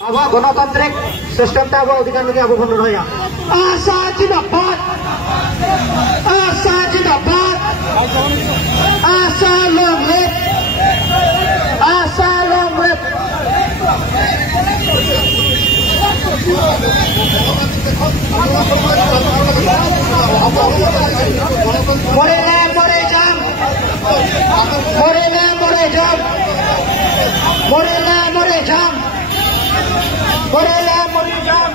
Awa gণতান্ত্রিক সিস্টেমটা আবার অধিকার লোকে আবু বন্ধ হইয়া আশা জিন্দাবাদ আশা জিন্দাবাদ আশা লং লিভ আশা লং লিভ মরেলে মরে যাম মরেলে মরে যাম মরেলে মরে যাম মরেলে মরে যাম